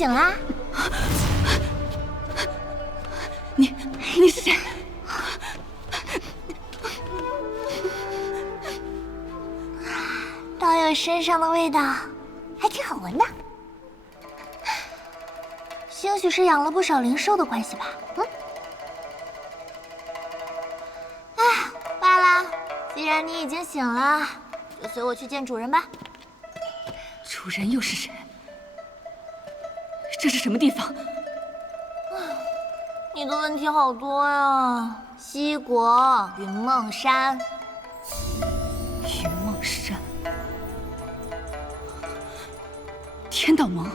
醒啦？你是谁？道友身上的味道还挺好闻的，兴许是养了不少灵兽的关系吧。罢了，既然你已经醒了，就随我去见主人吧。主人又是谁？这是什么地方？你的问题好多呀。西国云梦山。云梦山，天道盟。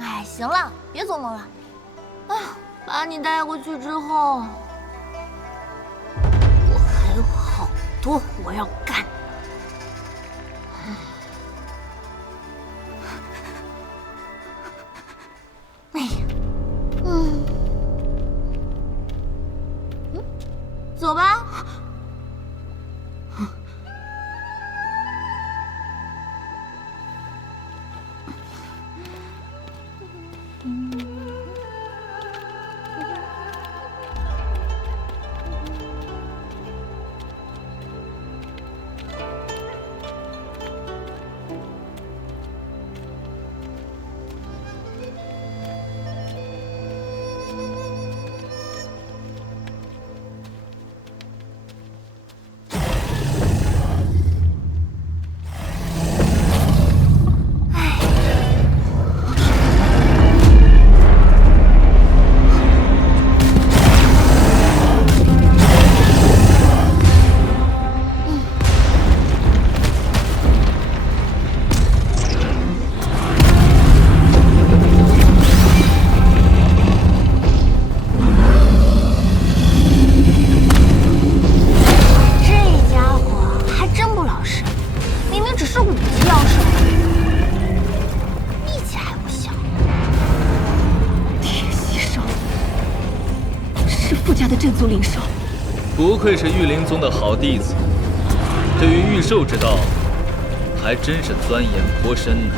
哎，行了，别做梦了。把你带过去之后，我还有好多活要干。哎呀，走吧。镇族灵兽，不愧是御灵宗的好弟子，对于御兽之道，还真是钻研颇深呢。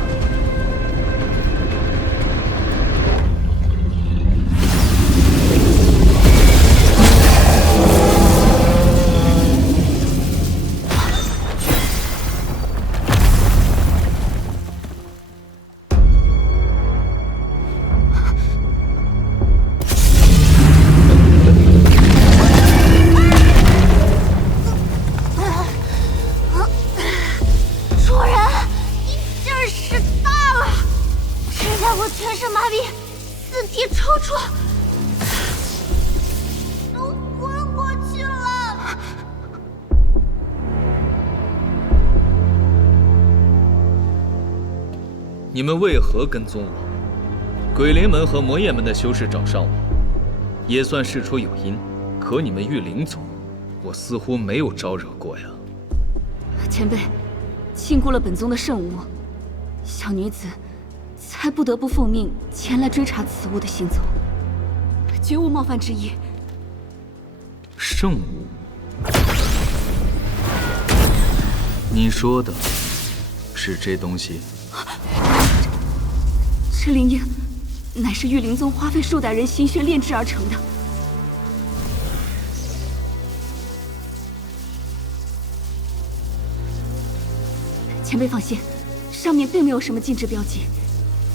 全身麻痹，四体抽搐，都昏过去了。你们为何跟踪我？鬼灵门和魔焰门的修士找上我，也算事出有因。可你们御灵宗，我似乎没有招惹过呀。前辈，禁锢了本宗的圣物，小女子才不得不奉命前来追查此物的行踪，绝无冒犯之意。圣物？你说的是这东西？这灵液乃是御灵宗花费数代人心血炼制而成的。前辈放心，上面并没有什么禁制标记，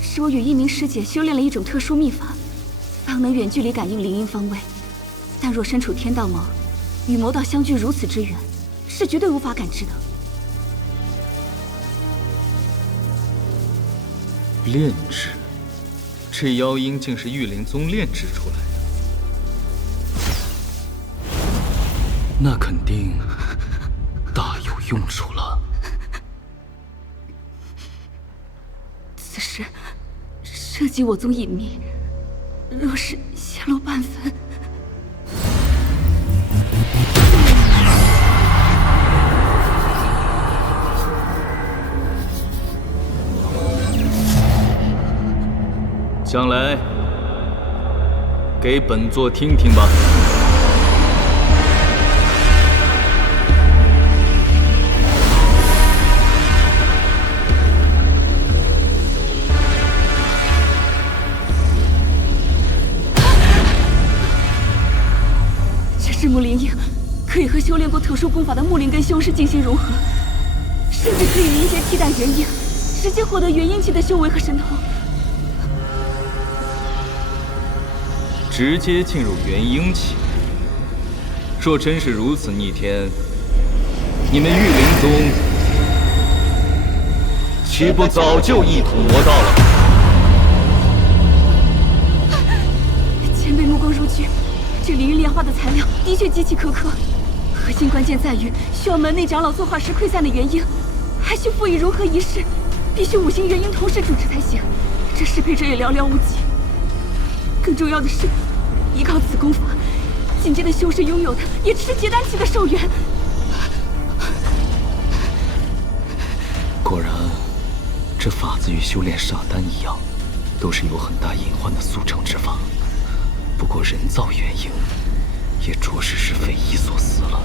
是我与一名师姐修炼了一种特殊秘法，方能远距离感应灵音方位。但若身处天道盟，与魔道相距如此之远，是绝对无法感知的。炼制？这妖婴竟是御灵宗炼制出来的，那肯定大有用处了。此事涉及我宗隐秘，若是泄露半分，将来给本座听听吧。和修炼过特殊功法的木灵根修士进行融合，甚至可以临界替代元婴，直接获得元婴期的修为和神通。直接进入元婴期。若真是如此逆天，你们玉灵宗岂不早就一统魔道了？前辈目光如炬，这凌云炼化的材料的确极其苛刻，核心关键在于需要门内长老作化时溃散的元婴，还需赋予融合仪式，必须5行元婴同时主持才行。这适配者也寥寥无几。更重要的是，依靠此功法，境界的修士拥有的也只是结丹期的寿元。果然，这法子与修炼煞丹一样，都是有很大隐患的速成之法。不过人造元婴，也着实是匪夷所思了。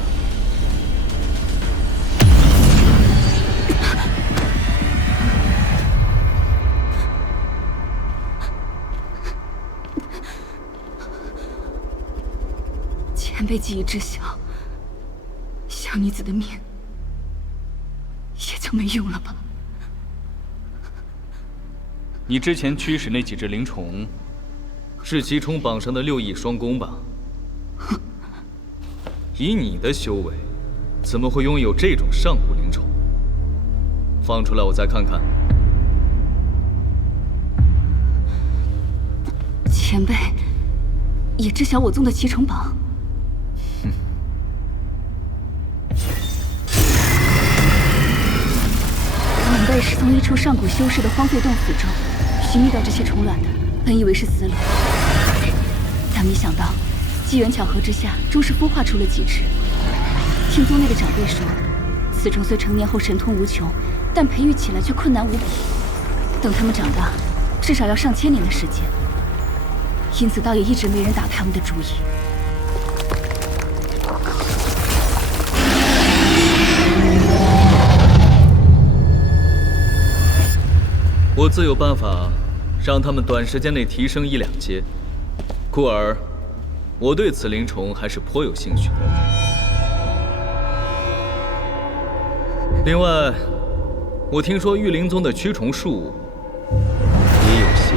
前辈既已知晓，小女子的命也就没用了吧？你之前驱使那几只灵虫，是极虫榜上的6翼双弓吧？以你的修为，怎么会拥有这种上古灵虫？放出来，我再看看。前辈也知晓我宗的七重榜。晚辈是从一处上古修士的荒废洞府中寻觅到这些虫卵的，本以为是死卵，但没想到机缘巧合之下，终是孵化出了几只。听宗内的长辈说，此虫虽成年后神通无穷，但培育起来却困难无比。等它们长大，至少要上千年的时间。因此，倒也一直没人打他们的主意。我自有办法，让他们短时间内提升1、2阶。故而，我对此灵虫还是颇有兴趣的。另外，我听说玉灵宗的驱虫术也有些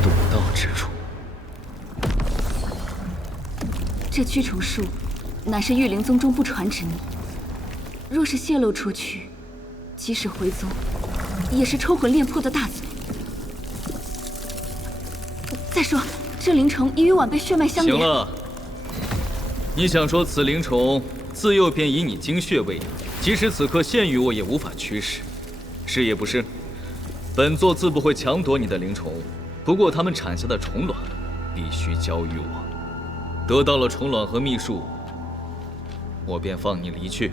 独到之处。这驱虫术，乃是玉灵宗中不传之秘。若是泄露出去，即使回宗，也是抽魂炼魄的大罪。再说，这灵虫已与晚辈血脉相连。行了，你想说此灵虫自幼便以你精血喂养，即使此刻现于我也无法驱使，是也不是？本座自不会强夺你的灵虫，不过它们产下的虫卵必须交予我。得到了虫卵和秘术，我便放你离去。